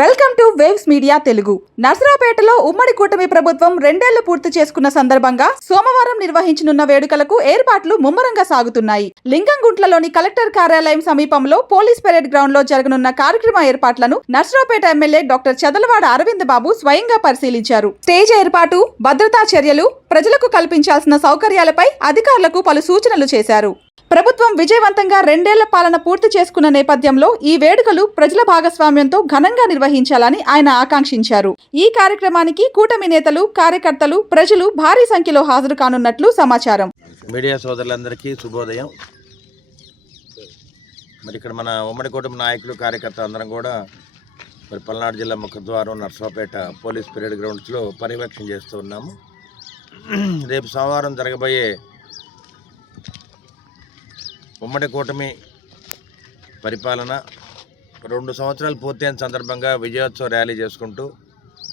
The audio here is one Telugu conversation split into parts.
Welcome to waves media Telugu. నర్సరావుపేటలో ఉమ్మడి కూటమి ప్రభుత్వం 2 ఏళ్లు పూర్తి చేసుకున్న సందర్భంగా సోమవారం నిర్వహించనున్న వేడుకలకు ఏర్పాట్లు ముమ్మరంగా సాగుతున్నాయి. లింగంగుంట్లలోని కలెక్టర్ కార్యాలయం సమీపంలో పోలీస్ పెరేడ్ గ్రౌండ్ లో జరగనున్న కార్యక్రమ ఏర్పాట్లను నర్సరావుపేట ఎమ్మెల్యే డాక్టర్ చదలవాడ అరవింద్ బాబు స్వయంగా పరిశీలించారు. స్టేజ్ ఏర్పాటు, భద్రతా చర్యలు, ప్రజలకు కల్పించాల్సిన సౌకర్యాలపై అధికారులకు పలు సూచనలు చేశారు. ప్రభుత్వం విజయవంతంగా 2 ఏళ్ల పాలన పూర్తి చేసుకున్న నేపథ్యంలో ఈ వేడుకలు ప్రజల భాగస్వామ్యంతో ఘనంగా నిర్వహించాలని ఆయన ఆకాంక్షించారు. ఈ కార్యక్రమానికి కూటమి నేతలు, కార్యకర్తలు, ప్రజలు భారీ సంఖ్యలో హాజరు కానున్నట్లు సమాచారం. మీడియా సోదరులందరికీ శుభోదయం. మరి ఇక్కడ మన ఉమ్మడి కూటమి నాయకులు, కార్యకర్తలు అందరం కూడా మరి పల్నాడు జిల్లా ముఖద్వారం నర్సరావుపేట పోలీస్ పెరేడ్ గ్రౌండ్స్లో పర్యవేక్షణ చేస్తూ ఉన్నాము. రేపు సోమవారం జరగబోయే ఉమ్మడి కూటమి పరిపాలన 2 సంవత్సరాలు పూర్తయిన సందర్భంగా విజయోత్సవ ర్యాలీ చేసుకుంటూ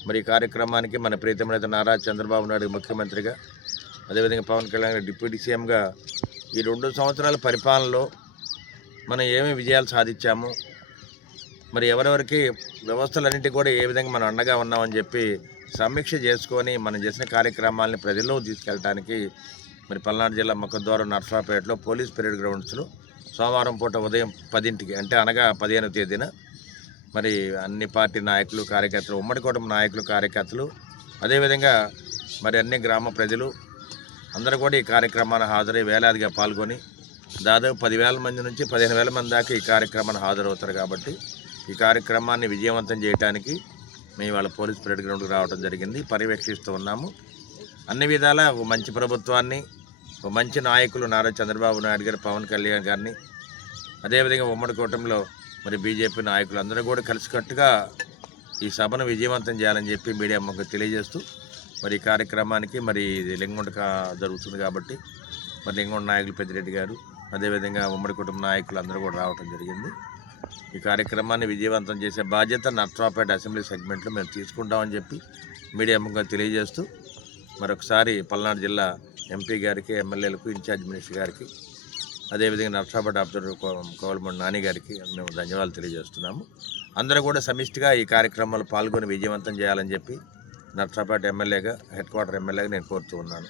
మరి ఈ కార్యక్రమానికి మన ప్రీతమ నేత నారా చంద్రబాబు నాయుడు ముఖ్యమంత్రిగా, అదేవిధంగా పవన్ కళ్యాణ్ గారు డిప్యూటీ సీఎంగా ఈ 2 సంవత్సరాల పరిపాలనలో మనం ఏమి విజయాలు సాధించాము, మరి ఎవరెవరికి వ్యవస్థలన్నింటినీ కూడా ఏ విధంగా మనం అండగా ఉన్నామని చెప్పి సమీక్ష చేసుకొని మనం చేసిన కార్యక్రమాలని ప్రజల్లో తీసుకెళ్ళడానికి మరి పల్నాడు జిల్లా ముఖద్వారం నర్సరావుపేటలో పోలీస్ పెరేడ్ గ్రౌండ్స్లో సోమవారం పూట ఉదయం 10ంటికి అంటే అనగా 15వ తేదీన మరి అన్ని పార్టీ నాయకులు, కార్యకర్తలు, ఉమ్మడి కూటమి నాయకులు, కార్యకర్తలు, అదేవిధంగా మరి అన్ని గ్రామ ప్రజలు అందరూ కూడా ఈ కార్యక్రమాన్ని హాజరై వేలాదిగా పాల్గొని దాదాపు 10,000 మంది నుంచి 15,000 మంది దాకా ఈ కార్యక్రమాన్ని హాజరవుతారు. కాబట్టి ఈ కార్యక్రమాన్ని విజయవంతం చేయడానికి మేము వాళ్ళ పోలీస్ పెరేడ్ గ్రౌండ్కి రావడం జరిగింది. పర్యవేక్షిస్తూ ఉన్నాము. అన్ని విధాలా ఒక మంచి ప్రభుత్వాన్ని, ఒక మంచి నాయకులు నారా చంద్రబాబు నాయుడు గారు, పవన్ కళ్యాణ్ గారిని, అదేవిధంగా ఉమ్మడి కూటమిలో మరి బీజేపీ నాయకులు అందరూ కూడా కలిసికట్టుగా ఈ సభను విజయవంతం చేయాలని చెప్పి మీడియా మాకు తెలియజేస్తూ మరి ఈ కార్యక్రమానికి మరి ఇది లింగొండ జరుగుతుంది కాబట్టి మరి లింగొండ నాయకులు పెద్దిరెడ్డి గారు, అదేవిధంగా ఉమ్మడి కుటుంబ నాయకులు అందరూ కూడా రావడం జరిగింది. ఈ కార్యక్రమాన్ని విజయవంతం చేసే బాధ్యత నర్సరావుపేట అసెంబ్లీ సెగ్మెంట్లో మేము తీసుకుంటామని చెప్పి మీడియా ముఖంగా తెలియజేస్తూ మరొకసారి పల్నాడు జిల్లా ఎంపీ గారికి, ఎమ్మెల్యేలకు, ఇన్ఛార్జ్ మినిస్టర్ గారికి, అదేవిధంగా నర్సరావుపేట అబ్జర్వర్ కోవలమూడి నాని గారికి మేము ధన్యవాదాలు తెలియజేస్తున్నాము. అందరూ కూడా సమిష్టిగా ఈ కార్యక్రమాలు పాల్గొని విజయవంతం చేయాలని చెప్పి నర్సరావుపేట ఎమ్మెల్యేగా, హెడ్ క్వార్టర్ ఎమ్మెల్యేగా నేను కోరుతూ ఉన్నాను.